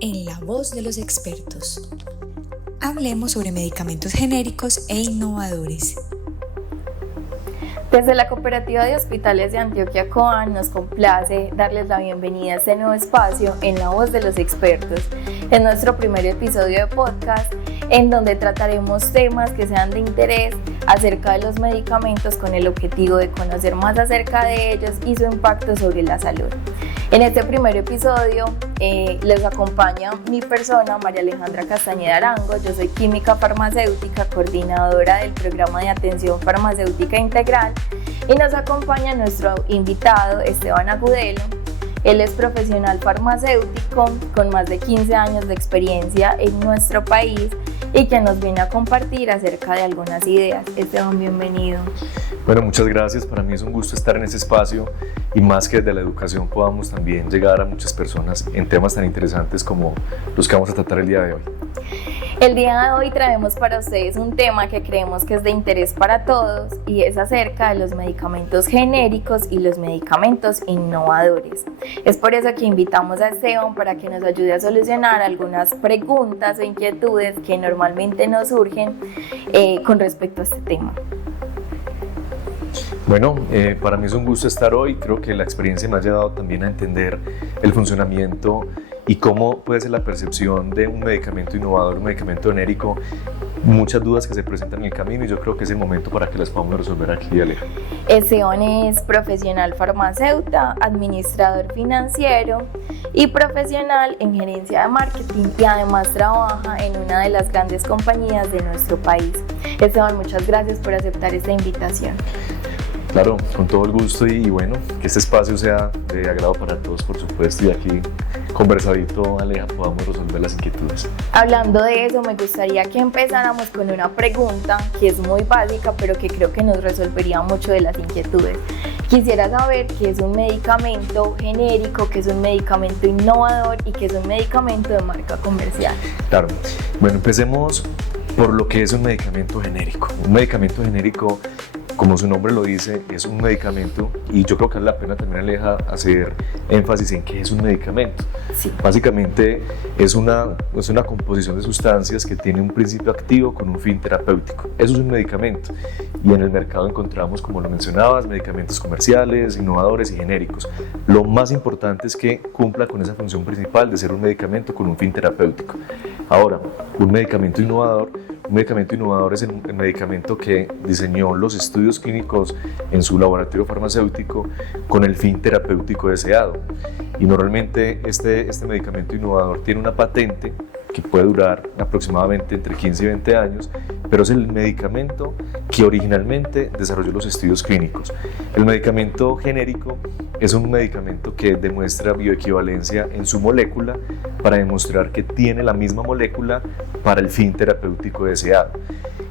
En la voz de los expertos. Hablemos sobre medicamentos genéricos e innovadores. Desde la Cooperativa de Hospitales de Antioquia COAN nos complace darles la bienvenida a este nuevo espacio en la voz de los expertos. Es nuestro primer episodio de podcast en donde trataremos temas que sean de interés acerca de los medicamentos con el objetivo de conocer más acerca de ellos y su impacto sobre la salud. En este primer episodio les acompaña mi persona, María Alejandra Castañeda Arango. Yo soy química farmacéutica, coordinadora del programa de atención farmacéutica integral, y nos acompaña nuestro invitado Esteban Agudelo. Él es profesional farmacéutico con más de 15 años de experiencia en nuestro país y que nos viene a compartir acerca de algunas ideas. Esteban, bienvenido. Bueno, muchas gracias. Para mí es un gusto estar en este espacio y más que desde la educación podamos también llegar a muchas personas en temas tan interesantes como los que vamos a tratar el día de hoy. El día de hoy traemos para ustedes un tema que creemos que es de interés para todos y es acerca de los medicamentos genéricos y los medicamentos innovadores. Es por eso que invitamos a Esteban para que nos ayude a solucionar algunas preguntas o inquietudes que normalmente nos surgen con respecto a este tema. Bueno, para mí es un gusto estar hoy. Creo que la experiencia me ha llevado también a entender el funcionamiento y cómo puede ser la percepción de un medicamento innovador, un medicamento genérico, muchas dudas que se presentan en el camino, y yo creo que es el momento para que las podamos resolver aquí, Aleja. Esteban es profesional farmacéutico, administrador financiero y profesional en gerencia de marketing, y además trabaja en una de las grandes compañías de nuestro país. Esteban, muchas gracias por aceptar esta invitación. Claro, con todo el gusto, y bueno, que este espacio sea de agrado para todos, por supuesto, y aquí conversadito, Aleja, podamos resolver las inquietudes. Hablando de eso, me gustaría que empezáramos con una pregunta que es muy básica, pero que creo que nos resolvería mucho de las inquietudes. Quisiera saber qué es un medicamento genérico, qué es un medicamento innovador y qué es un medicamento de marca comercial. Claro, bueno, empecemos por lo que es un medicamento genérico. Un medicamento genérico, como su nombre lo dice, es un medicamento, y yo creo que vale la pena también, Aleja, hacer énfasis en qué es un medicamento. Sí. Básicamente es una composición de sustancias que tiene un principio activo con un fin terapéutico. Eso es un medicamento, y en el mercado encontramos, como lo mencionabas, medicamentos comerciales, innovadores y genéricos. Lo más importante es que cumpla con esa función principal de ser un medicamento con un fin terapéutico. Ahora, un medicamento innovador es el medicamento que diseñó los estudios clínicos en su laboratorio farmacéutico con el fin terapéutico deseado. Y normalmente este medicamento innovador tiene una patente que puede durar aproximadamente entre 15 y 20 años, pero es el medicamento que originalmente desarrolló los estudios clínicos. El medicamento genérico es un medicamento que demuestra bioequivalencia en su molécula para demostrar que tiene la misma molécula para el fin terapéutico deseado.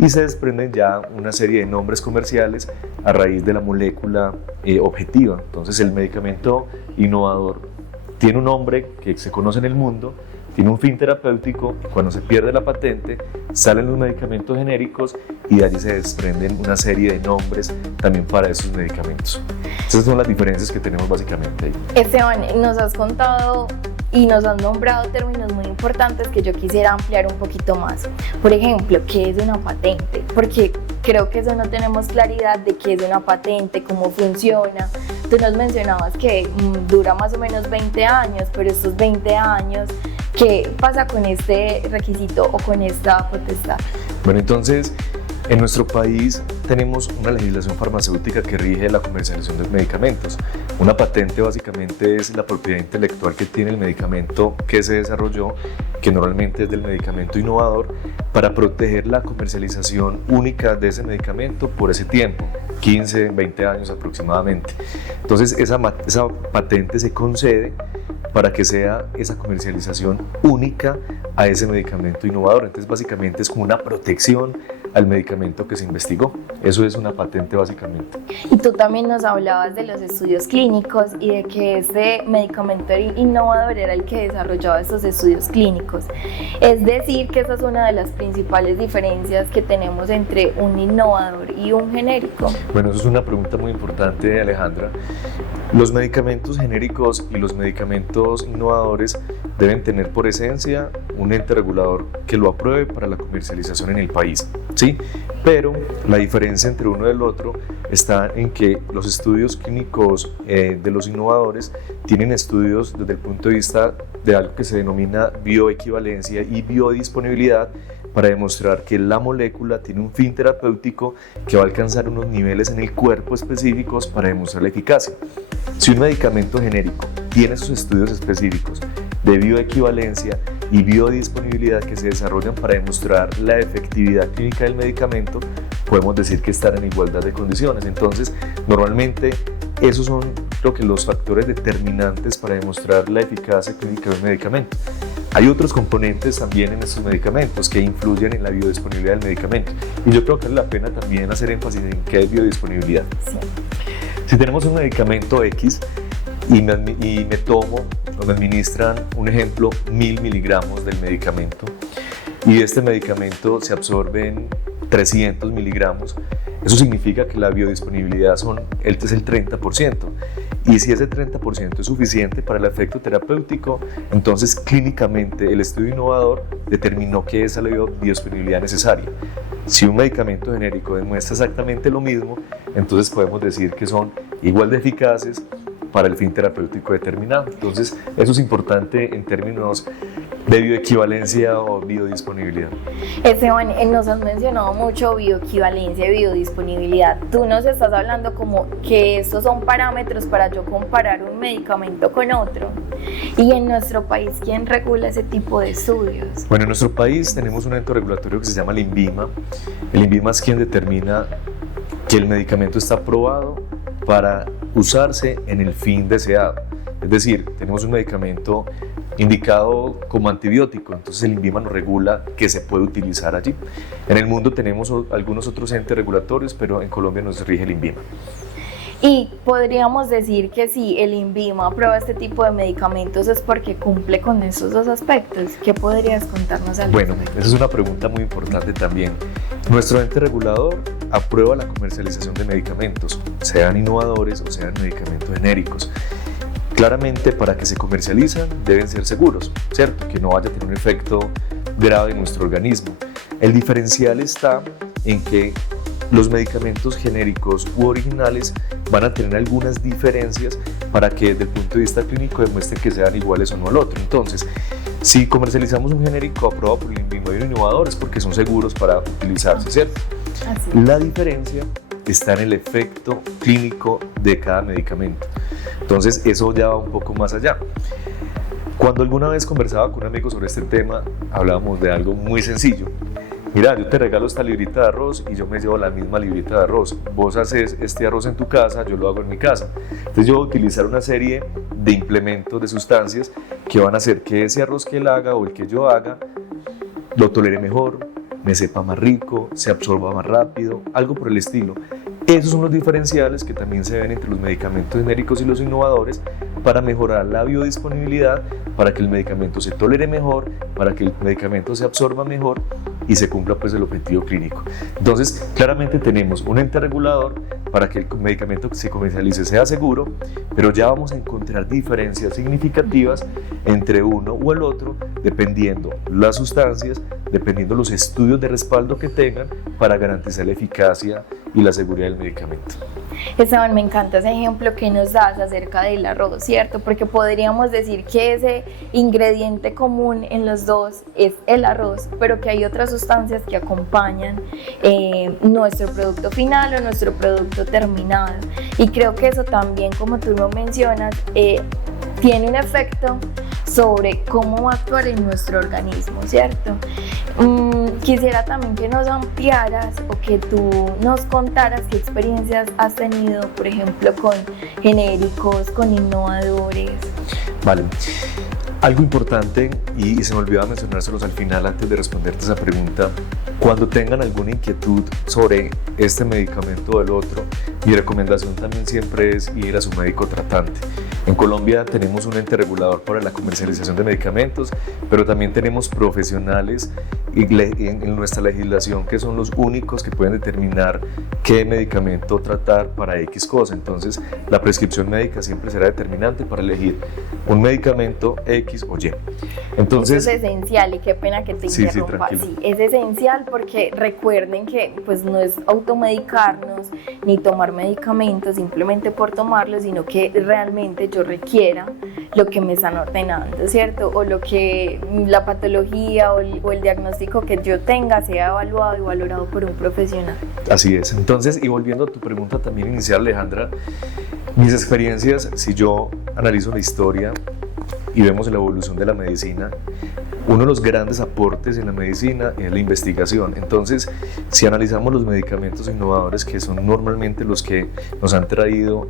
Y se desprenden ya una serie de nombres comerciales a raíz de la molécula objetiva. Entonces el medicamento innovador tiene un nombre que se conoce en el mundo, tiene un fin terapéutico, y cuando se pierde la patente salen los medicamentos genéricos y de allí se desprenden una serie de nombres también para esos medicamentos. Esas son las diferencias que tenemos básicamente ahí. Esteban, nos has contado y nos has nombrado términos muy importantes que yo quisiera ampliar un poquito más. Por ejemplo, ¿qué es una patente? Porque creo que eso no tenemos claridad de qué es una patente, cómo funciona. Tú nos mencionabas que dura más o menos 20 años, pero estos 20 años, ¿qué pasa con este requisito o con esta potestad? Bueno, entonces, en nuestro país tenemos una legislación farmacéutica que rige la comercialización de medicamentos. Una patente básicamente es la propiedad intelectual que tiene el medicamento que se desarrolló, que normalmente es del medicamento innovador, para proteger la comercialización única de ese medicamento por ese tiempo, 15, 20 años aproximadamente. Entonces esa patente se concede para que sea esa comercialización única a ese medicamento innovador. Entonces básicamente es como una protección al medicamento que se investigó. Eso es una patente básicamente. Y tú también nos hablabas de los estudios clínicos y de que este medicamento innovador era el que desarrollaba estos estudios clínicos. Es decir, que esa es una de las principales diferencias que tenemos entre un innovador y un genérico. Bueno, eso es una pregunta muy importante, Alejandra. Los medicamentos genéricos y los medicamentos innovadores deben tener por esencia un ente regulador que lo apruebe para la comercialización en el país, ¿sí? Pero la diferencia entre uno y el otro está en que los estudios clínicos de los innovadores tienen estudios desde el punto de vista de algo que se denomina bioequivalencia y biodisponibilidad, para demostrar que la molécula tiene un fin terapéutico que va a alcanzar unos niveles en el cuerpo específicos para demostrar la eficacia. Si un medicamento genérico tiene sus estudios específicos de bioequivalencia y biodisponibilidad que se desarrollan para demostrar la efectividad clínica del medicamento, podemos decir que están en igualdad de condiciones. Entonces, normalmente esos son los factores determinantes para demostrar la eficacia clínica del medicamento. Hay otros componentes también en estos medicamentos que influyen en la biodisponibilidad del medicamento, y yo creo que vale la pena también hacer énfasis en qué es biodisponibilidad. Sí. Si tenemos un medicamento X y me tomo o me administran, un ejemplo, 1000 miligramos del medicamento, y este medicamento se absorben 300 miligramos, eso significa que la biodisponibilidad es el 30%, y si ese 30% es suficiente para el efecto terapéutico, entonces clínicamente el estudio innovador determinó que esa es la biodisponibilidad necesaria. Si un medicamento genérico demuestra exactamente lo mismo, entonces podemos decir que son igual de eficaces para el fin terapéutico determinado. Entonces, eso es importante en términos de bioequivalencia o biodisponibilidad. Esteban, nos has mencionado mucho bioequivalencia y biodisponibilidad. Tú nos estás hablando como que estos son parámetros para yo comparar un medicamento con otro. Y en nuestro país, ¿quién regula ese tipo de estudios? Bueno, en nuestro país tenemos un ente regulatorio que se llama el INVIMA. El INVIMA es quien determina que el medicamento está aprobado para usarse en el fin deseado. Es decir, tenemos un medicamento indicado como antibiótico, entonces el INVIMA nos regula que se puede utilizar allí. En el mundo tenemos algunos otros entes regulatorios, pero en Colombia nos rige el INVIMA. Y podríamos decir que si el INVIMA aprueba este tipo de medicamentos es porque cumple con esos dos aspectos. ¿Qué podrías contarnos al respecto? Bueno, esa es una pregunta muy importante también. Nuestro ente regulador aprueba la comercialización de medicamentos, sean innovadores o sean medicamentos genéricos. Claramente, para que se comercializan deben ser seguros, ¿cierto? Que no vaya a tener un efecto grave en nuestro organismo. El diferencial está en que los medicamentos genéricos u originales van a tener algunas diferencias para que desde el punto de vista clínico demuestren que sean iguales o no al otro. Entonces, si comercializamos un genérico aprobado por el INVIMA y un innovador es porque son seguros para utilizarse, ¿cierto? Así. La diferencia está en el efecto clínico de cada medicamento. Entonces, eso ya va un poco más allá. Cuando alguna vez conversaba con un amigo sobre este tema, hablábamos de algo muy sencillo. Mira, yo te regalo esta librita de arroz y yo me llevo la misma librita de arroz. Vos haces este arroz en tu casa, yo lo hago en mi casa. Entonces yo voy a utilizar una serie de implementos, de sustancias que van a hacer que ese arroz que él haga o el que yo haga lo tolere mejor, me sepa más rico, se absorba más rápido, algo por el estilo. Esos son los diferenciales que también se ven entre los medicamentos genéricos y los innovadores para mejorar la biodisponibilidad, para que el medicamento se tolere mejor, para que el medicamento se absorba mejor y se cumpla pues el objetivo clínico. Entonces, claramente tenemos un ente regulador para que el medicamento que se comercialice sea seguro, pero ya vamos a encontrar diferencias significativas entre uno o el otro, dependiendo las sustancias, dependiendo los estudios de respaldo que tengan para garantizar la eficacia y la seguridad del medicamento. Esteban, me encanta ese ejemplo que nos das acerca del arroz, ¿cierto? Porque podríamos decir que ese ingrediente común en los dos es el arroz, pero que hay otras sustancias que acompañan nuestro producto final o nuestro producto terminado. Y creo que eso también, como tú lo mencionas, tiene un efecto sobre cómo va a actuar en nuestro organismo, ¿cierto? Quisiera también que nos ampliaras o que tú nos contaras qué experiencias has tenido, por ejemplo, con genéricos, con innovadores. Vale. Algo importante, y se me olvidaba mencionárselos al final antes de responderte esa pregunta, Cuando tengan alguna inquietud sobre este medicamento o el otro, mi recomendación también siempre es ir a su médico tratante. En Colombia tenemos un ente regulador para la comercialización de medicamentos, pero también tenemos profesionales en nuestra legislación que son los únicos que pueden determinar qué medicamento tratar para X cosa. Entonces, la prescripción médica siempre será determinante para elegir un medicamento X o Y. Entonces, eso es esencial, y qué pena que te interrumpa. Sí, es esencial porque recuerden que pues no es automedicarnos ni tomar medicamentos simplemente por tomarlos, sino que realmente yo requiera lo que me están ordenando, ¿cierto? O lo que la patología o el diagnóstico que yo tenga sea evaluado y valorado por un profesional. Así es. Entonces, y volviendo a tu pregunta también inicial, Alejandra, mis experiencias, si yo analizo la historia y vemos la evolución de la medicina, uno de los grandes aportes en la medicina es la investigación. Entonces, si analizamos los medicamentos innovadores, que son normalmente los que nos han traído,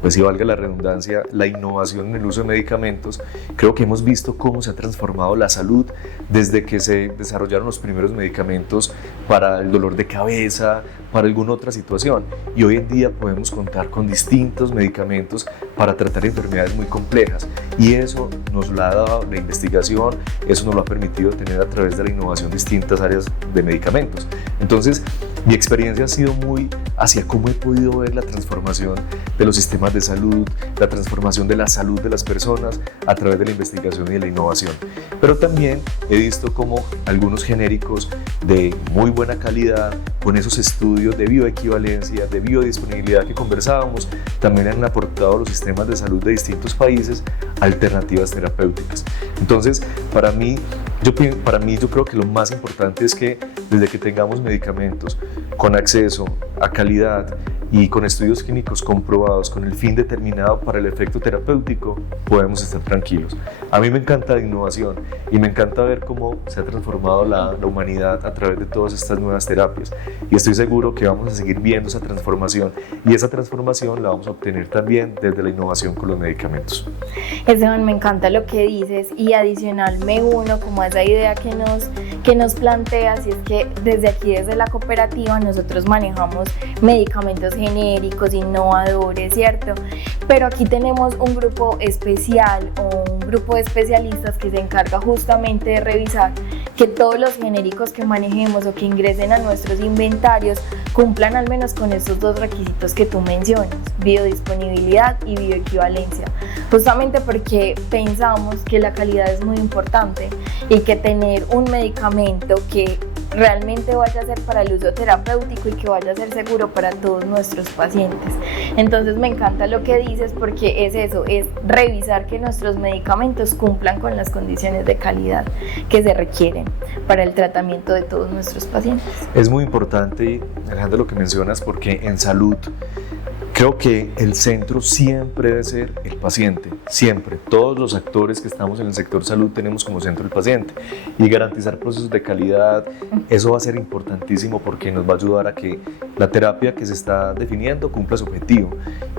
pues si valga la redundancia, la innovación en el uso de medicamentos, creo que hemos visto cómo se ha transformado la salud desde que se desarrollaron los primeros medicamentos para el dolor de cabeza, para alguna otra situación, y hoy en día podemos contar con distintos medicamentos para tratar enfermedades muy complejas, y eso nos lo ha dado la investigación, eso nos lo ha permitido tener a través de la innovación distintas áreas de medicamentos. Entonces, mi experiencia ha sido muy hacia cómo he podido ver la transformación de los sistemas de salud, la transformación de la salud de las personas a través de la investigación y de la innovación. Pero también he visto cómo algunos genéricos de muy buena calidad, con esos estudios de bioequivalencia, de biodisponibilidad que conversábamos, también han aportado a los sistemas de salud de distintos países alternativas terapéuticas. Entonces, para mí yo creo que lo más importante es que desde que tengamos medicamentos con acceso a calidad y con estudios clínicos comprobados con el fin determinado para el efecto terapéutico, podemos estar tranquilos. A mí me encanta la innovación y me encanta ver cómo se ha transformado la humanidad a través de todas estas nuevas terapias, y estoy seguro que vamos a seguir viendo esa transformación, y esa transformación la vamos a obtener también desde la innovación con los medicamentos. Esteban, me encanta lo que dices, y adicional me uno como a esa idea que nos planteas, y es que desde aquí, desde la cooperativa, nosotros manejamos medicamentos genéricos, innovadores, ¿cierto? Pero aquí tenemos un grupo especial o un grupo de especialistas que se encarga justamente de revisar que todos los genéricos que manejemos o que ingresen a nuestros inventarios cumplan al menos con estos dos requisitos que tú mencionas: biodisponibilidad y bioequivalencia, justamente porque pensamos que la calidad es muy importante y que tener un medicamento que realmente vaya a ser para el uso terapéutico y que vaya a ser seguro para todos nuestros pacientes. Entonces me encanta lo que dices, porque es eso, es revisar que nuestros medicamentos cumplan con las condiciones de calidad que se requieren para el tratamiento de todos nuestros pacientes. Es muy importante, Alejandra, lo que mencionas, porque en salud creo que el centro siempre debe ser el paciente, siempre. Todos los actores que estamos en el sector salud tenemos como centro el paciente, y garantizar procesos de calidad, eso va a ser importantísimo, porque nos va a ayudar a que la terapia que se está definiendo cumpla su objetivo,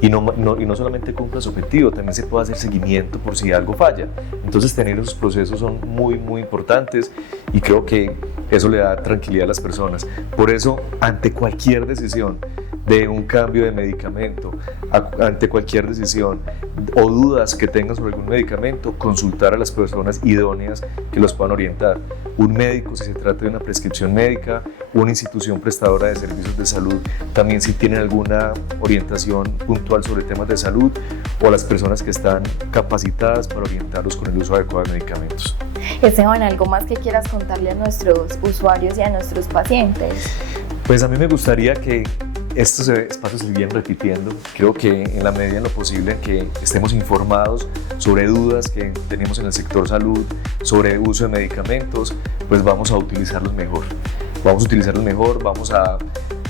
y no solamente cumpla su objetivo, también se puede hacer seguimiento por si algo falla. Entonces, tener esos procesos son muy, muy importantes, y creo que eso le da tranquilidad a las personas. Por eso, ante cualquier decisión de un cambio de medicamento, ante cualquier decisión o dudas que tengan sobre algún medicamento, consultar a las personas idóneas que los puedan orientar. Un médico, si se trata de una prescripción médica, una institución prestadora de servicios de salud, también si tienen alguna orientación puntual sobre temas de salud, o las personas que están capacitadas para orientarlos con el uso adecuado de medicamentos. Esteban, ¿algo más que quieras contarle a nuestros usuarios y a nuestros pacientes? Pues a mí me gustaría que estos espacios se vienen repitiendo. Creo que en la medida en lo posible en que estemos informados sobre dudas que tenemos en el sector salud, sobre uso de medicamentos, pues vamos a utilizarlos mejor. Vamos a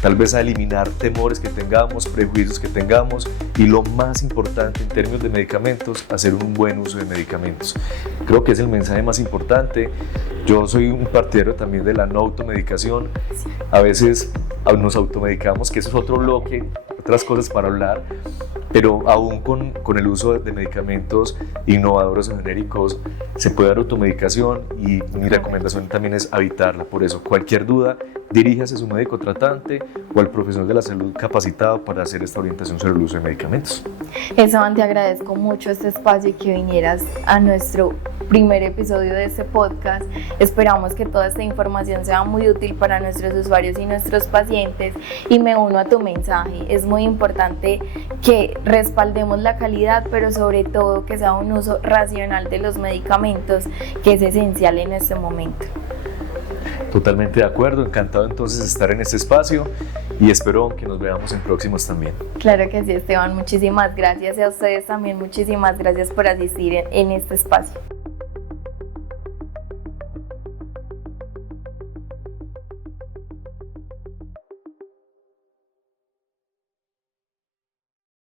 tal vez a eliminar temores que tengamos, prejuicios que tengamos, y lo más importante en términos de medicamentos, hacer un buen uso de medicamentos. Creo que es el mensaje más importante. Yo soy un partidario también de la no automedicación. A veces nos automedicamos, que eso es otro bloque, otras cosas para hablar, pero aún con el uso de medicamentos innovadores o genéricos se puede dar automedicación y mi recomendación también es evitarla. Por eso, cualquier duda, diríjase a su médico tratante o al profesional de la salud capacitado para hacer esta orientación sobre el uso de medicamentos. Esteban, te agradezco mucho este espacio y que vinieras a nuestro primer episodio de este podcast. Esperamos que toda esta información sea muy útil para nuestros usuarios y nuestros pacientes, y me uno a tu mensaje. Es muy importante que respaldemos la calidad, pero sobre todo que sea un uso racional de los medicamentos, que es esencial en este momento. Totalmente de acuerdo, encantado entonces de estar en este espacio y espero que nos veamos en próximos también. Claro que sí, Esteban, muchísimas gracias, y a ustedes también muchísimas gracias por asistir en este espacio.